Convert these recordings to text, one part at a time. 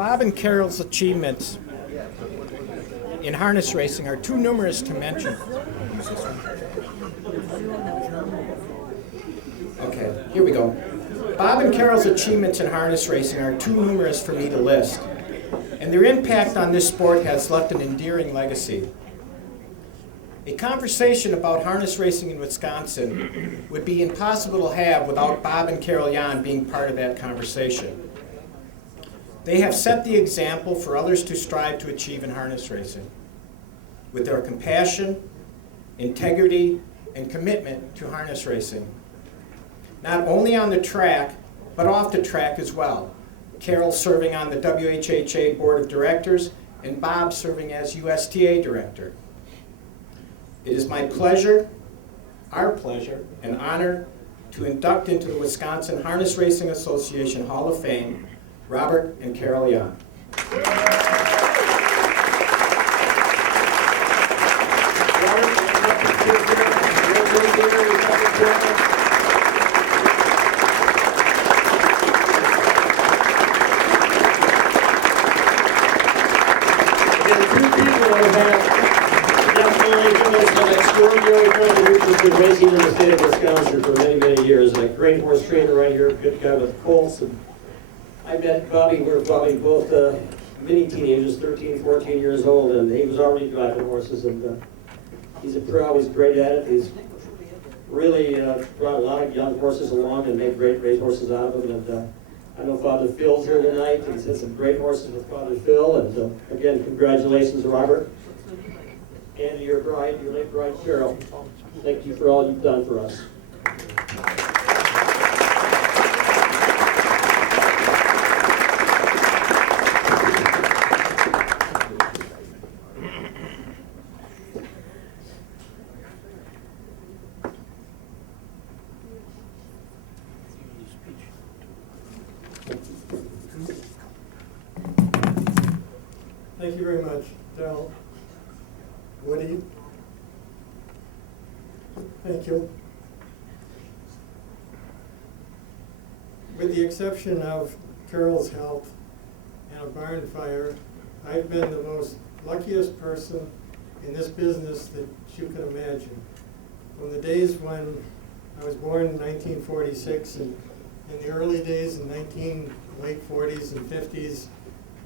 Bob and Carol's achievements in harness racing are too numerous to mention. Okay, here we go. Bob and Carol's achievements in harness racing are too numerous for me to list, and their impact on this sport has left an endearing legacy. A conversation about harness racing in Wisconsin would be impossible to have without Bob and Carol Yohn being part of that conversation. They have set the example for others to strive to achieve in harness racing with their compassion, integrity, and commitment to harness racing. Not only on the track, but off the track as well. Carol serving on the WHHA Board of Directors and Bob serving as USTA Director. It is my pleasure, our pleasure, and honor to induct into the Wisconsin Harness Racing Association Hall of Fame Robert and Carol Yohn. Extraordinary contributions to racing in the state of Wisconsin for many, many years. A great horse trainer right here, good guy with colts. And I met Bobby, we were probably both mini teenagers, 13, 14 years old, and he was already driving horses. And he's a pro, he's great at it. He's really brought a lot of young horses along and made great race horses out of them. And I know Father Phil's here tonight. He's had some great horses with Father Phil. And again, congratulations, Robert. And to your bride, your late bride, Carol. Thank you for all you've done for us. Thank you very much, Del. Woody, thank you. With the exception of Carol's health and a barn fire, I've been the most luckiest person in this business that you can imagine. From the days when I was born in 1946 and in the early days in late 40s and 50s,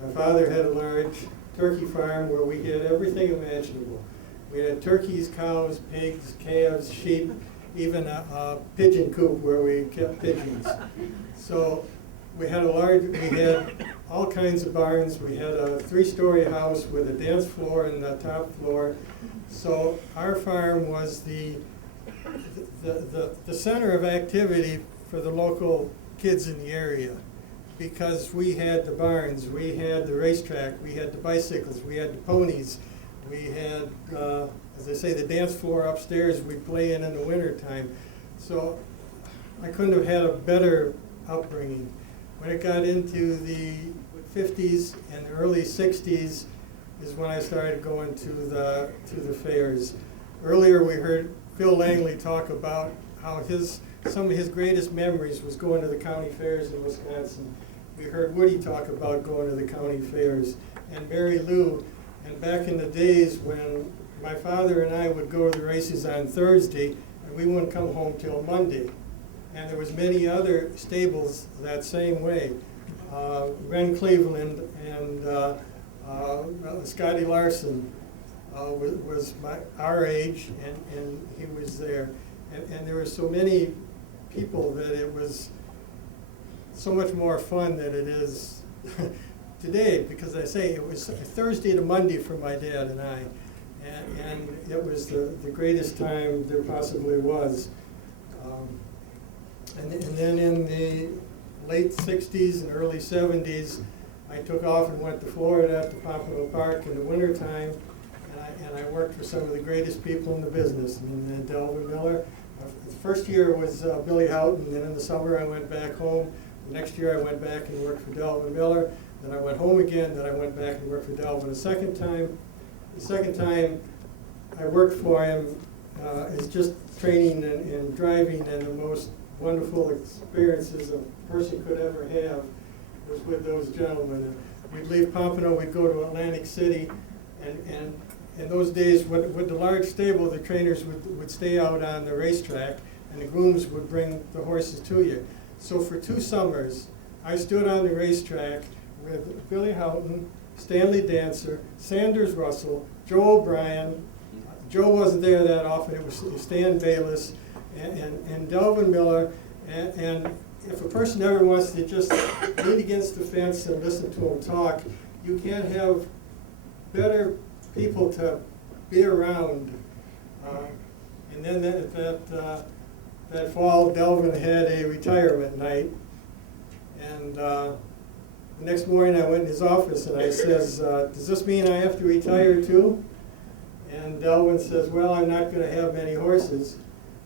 my father had a large turkey farm where we had everything imaginable. We had turkeys, cows, pigs, calves, sheep, even a pigeon coop where we kept pigeons. So we had all kinds of barns. We had a 3-story house with a dance floor in the top floor. So our farm was the center of activity for the local kids in the area, because we had the barns, we had the racetrack, we had the bicycles, we had the ponies, we had, as I say, the dance floor upstairs we play in the winter time. So I couldn't have had a better upbringing. When it got into the 50s and the early 60s is when I started going to the fairs. Earlier we heard Phil Langley talk about how some of his greatest memories was going to the county fairs in Wisconsin. We heard Woody talk about going to the county fairs, and Mary Lou. And back in the days when my father and I would go to the races on Thursday, and we wouldn't come home till Monday. And there was many other stables that same way. Ren Cleveland and Scotty Larson was our age, and he was there. And there were so many people that it was so much more fun than it is today, because I say it was Thursday to Monday for my dad and I, and it was the greatest time there possibly was. And then in the late 60s and early 70s, I took off and went to Florida to Pompano Park in the wintertime, and I worked for some of the greatest people in the business. I mean, Delvin Miller. The first year was Billy Houghton, and then in the summer I went back home. The next year I went back and worked for Delvin Miller. Then I went home again. Then I went back and worked for Delvin a second time. The second time I worked for him is just training and driving and the most wonderful experiences a person could ever have. was with those gentlemen. We'd leave Pompano, we'd go to Atlantic City, and in those days, with the large stable, the trainers would stay out on the racetrack, and the grooms would bring the horses to you. So for 2 summers, I stood on the racetrack with Billy Houghton, Stanley Dancer, Sanders Russell, Joe O'Brien. Joe wasn't there that often, it was Stan Bayless, and Delvin Miller, and if a person ever wants to just lean against the fence and listen to them talk, you can't have better people to be around. And then that fall, Delvin had a retirement night, and the next morning I went in his office and I says, does this mean I have to retire too? And Delvin says, well, I'm not going to have many horses.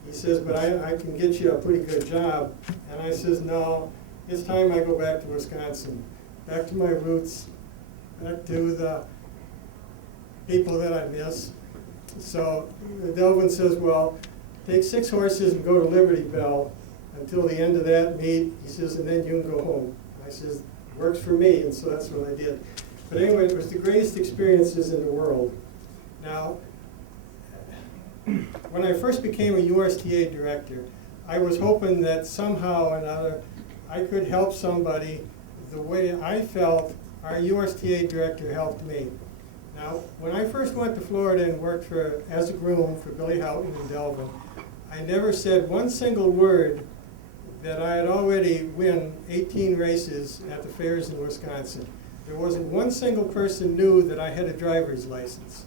He says, but I can get you a pretty good job. And I says, no, it's time I go back to Wisconsin, back to my roots, back to the people that I miss. So Delvin says, well, take 6 horses and go to Liberty Bell until the end of that meet. He says, and then you can go home. I says, works for me, and so that's what I did. But anyway, it was the greatest experiences in the world. Now, when I first became a USTA director, I was hoping that somehow or another I could help somebody the way I felt our USTA director helped me. Now, when I first went to Florida and worked as a groom for Billy Houghton and Delvin, I never said one single word that I had already won 18 races at the fairs in Wisconsin. There wasn't one single person knew that I had a driver's license.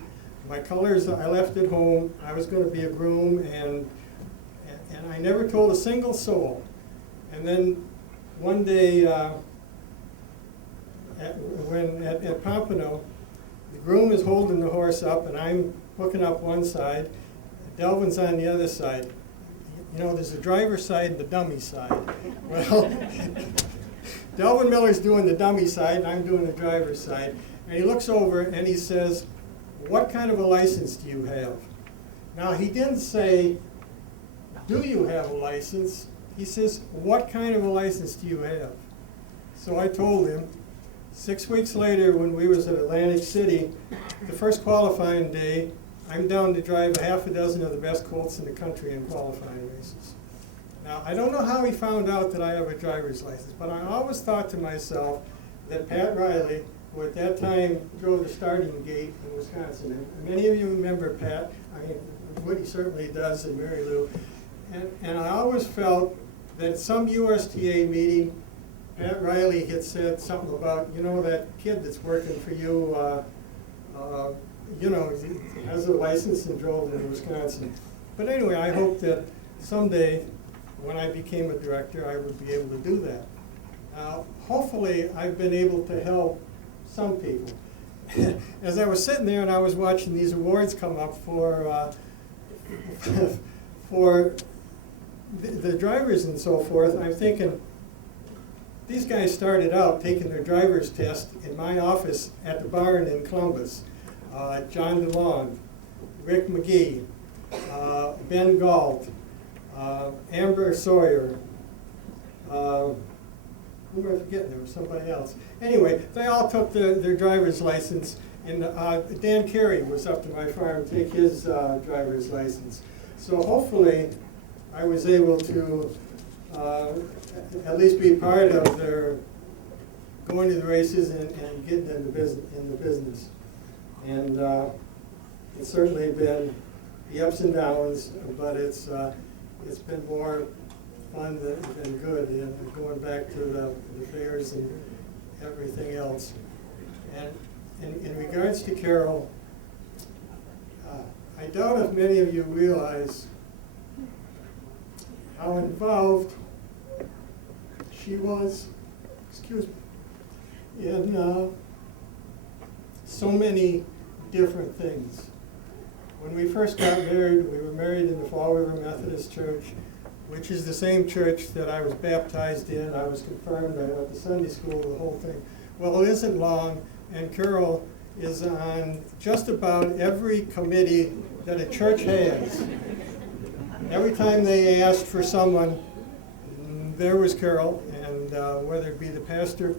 My colors I left at home. I was going to be a groom, and I never told a single soul. And then one day, at Pompano, the groom is holding the horse up, and I'm hooking up one side. Delvin's on the other side. You know, there's a driver's side and the dummy side. Well, Delvin Miller's doing the dummy side, and I'm doing the driver's side. And he looks over and he says, what kind of a license do you have? Now, he didn't say, do you have a license? He says, what kind of a license do you have? So I told him. 6 weeks later, when we was at Atlantic City, the first qualifying day, I'm down to drive a half a dozen of the best colts in the country in qualifying races. Now, I don't know how he found out that I have a driver's license, but I always thought to myself that Pat Riley, who at that time drove the starting gate in Wisconsin, and many of you remember Pat, I mean, Woody certainly does, and Mary Lou, and I always felt that at some USTA meeting, Pat Riley had said something about, you know, that kid that's working for you, you know, has a license and drove in Wisconsin. But anyway, I hope that someday, when I became a director, I would be able to do that. Hopefully, I've been able to help some people. As I was sitting there and I was watching these awards come up for for the drivers and so forth, I'm thinking, these guys started out taking their driver's test in my office at the barn in Columbus. John DeLong, Rick McGee, Ben Galt, Amber Sawyer, who am I forgetting? There was somebody else. Anyway, they all took their driver's license, and Dan Carey was up to my farm to take his driver's license. So hopefully I was able to at least be part of their going to the races and getting in the business. And it's certainly been the ups and downs, but it's been more fun than good, and going back to the fairs and everything else. And in regards to Carol, I doubt if many of you realize how involved she was, excuse me, in so many different things. When we first got married, we were married in the Fall River Methodist Church, which is the same church that I was baptized in. I was confirmed, I went to Sunday school, the whole thing. Well, it isn't long, and Carol is on just about every committee that a church has. Every time they asked for someone, there was Carol, and whether it be the pastor,